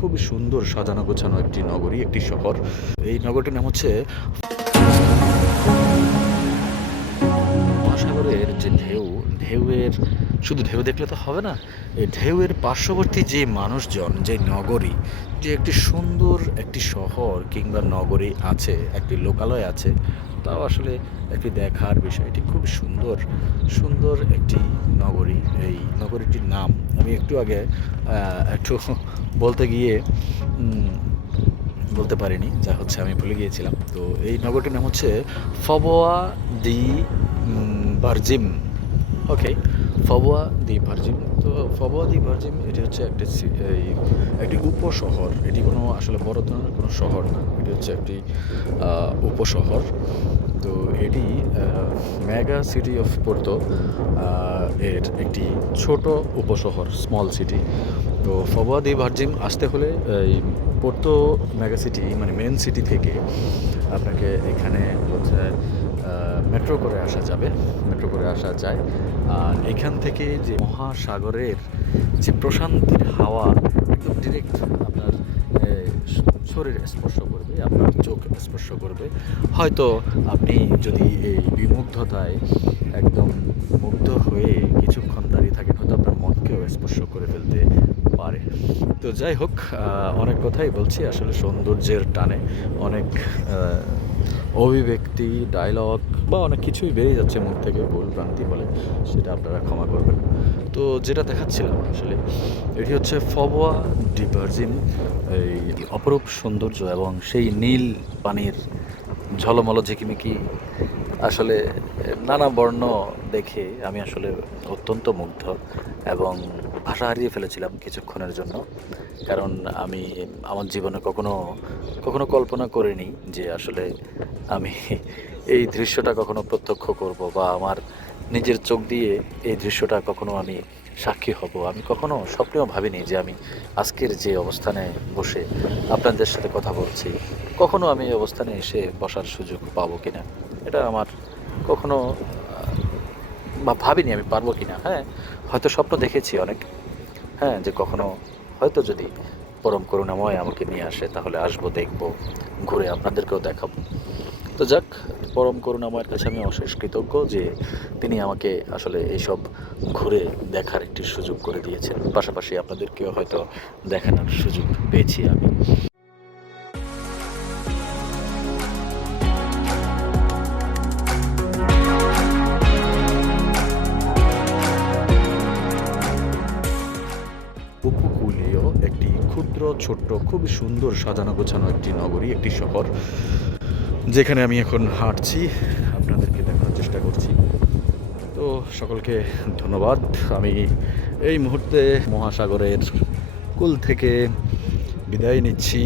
খুবই সুন্দর সাজানো গোছানো একটি নগরী, একটি শহর। এই নগরটির নাম হচ্ছে মহাসাগরের যে ঢেউ, ঢেউয়ের শুধু ঢেউ দেখলে তো হবে না, এই ঢেউয়ের পার্শ্ববর্তী যে মানুষজন, যে নগরী, যে একটি সুন্দর একটি শহর কিংবা নগরী আছে, একটি লোকালয় আছে, তাও আসলে একটি দেখার বিষয়। এটি খুব সুন্দর সুন্দর একটি নগরী। এই নগরীটির নাম আমি একটু আগে একটু বলতে গিয়ে বলতে পারিনি, যা হচ্ছে আমি ভুলে গিয়েছিলাম। তো এই নগরটির নাম হচ্ছে ফবোয়া দি ভার্জিম। ওকে, ফবোয়া দি ভার্জিম। তো ফবোয়া দি ভার্জিম এটি হচ্ছে একটি উপশহর। এটি কোনো আসলে বড় ধরনের কোনো শহর না, এটি হচ্ছে একটি উপশহর। তো এটি মেগা সিটি অফ পোর্তো এর একটি ছোট উপশহর, স্মল সিটি। তো ফবোয়া দি ভার্জিম আসতে হলে এই পোর্তো মেগা সিটি মানে মেন সিটি থেকে আপনাকে এখানে হচ্ছে মেট্রো করে আসা যাবে, মেট্রো করে আসা যায়। আর এখান থেকে যে মহাসাগরের যে প্রশান্তির হাওয়া একদম ডিরেক্ট আপনার শরীর স্পর্শ করবে, আপনার চোখ স্পর্শ করবে। হয়তো আপনি যদি এই বিমুগ্ধতায় একদম মুগ্ধ হয়ে কিছুক্ষণ দাঁড়িয়ে থাকেন, হয়তো আপনার মনকেও স্পর্শ করে ফেলতে পারে। তো যাই হোক, অনেক কথাই বলছি আসলে সৌন্দর্যের টানে, অনেক অভিব্যক্তি, ডায়লগ বা অনেক কিছুই বেরিয়ে যাচ্ছে মুখ থেকে, ভুল ভ্রান্তি বলে, সেটা আপনারা ক্ষমা করবেন। তো যেটা দেখাচ্ছিলাম আসলে, এটি হচ্ছে ফবোয়া ডি ভার্জিন। এই অপরূপ সৌন্দর্য এবং সেই নীল পানির ঝলমল ঝিকিমিকি, আসলে নানা বর্ণ দেখে আমি আসলে অত্যন্ত মুগ্ধ এবং ভাষা হারিয়ে ফেলেছিলাম কিছুক্ষণের জন্য। কারণ আমি আমার জীবনে কখনো কখনো কল্পনা করিনি যে আসলে আমি এই দৃশ্যটা কখনো প্রত্যক্ষ করব, বা আমার নিজের চোখ দিয়ে এই দৃশ্যটা কখনো আমি সাক্ষী হব। আমি কখনো স্বপ্নেও ভাবিনি যে আমি আজকের যে অবস্থানে বসে আপনাদের সাথে কথা বলছি, কখনো আমি এই অবস্থানে এসে বসার সুযোগ পাবো কিনা, এটা আমার কখনো বা ভাবিনি আমি পারবো কিনা। হ্যাঁ, হয়তো স্বপ্ন দেখেছি অনেক, হ্যাঁ, যে কখনো হয়তো যদি পরম করুণাময় আমাকে নিয়ে আসে তাহলে আসবো, দেখবো, ঘুরে আপনাদেরকেও দেখাবো। তো যাক, পরম করুণাময়ের কাছে আমি অশেষ কৃতজ্ঞ যে তিনি আমাকে আসলে এইসব ঘুরে দেখার একটি সুযোগ করে দিয়েছেন। পাশাপাশি আপনাদেরকেও হয়তো দেখানোর সুযোগ পেয়েছি আমি। উপকূলীয় একটি ক্ষুদ্র ছোট্ট খুবই সুন্দর সাজানো গোছানো একটি নগরী, একটি শহর, যেখানে আমি এখন হাঁটছি, আপনাদেরকে দেখানোর চেষ্টা করছি। তো সকলকে ধন্যবাদ। আমি এই মুহূর্তে মহাসাগরের কুল থেকে বিদায় নিচ্ছি।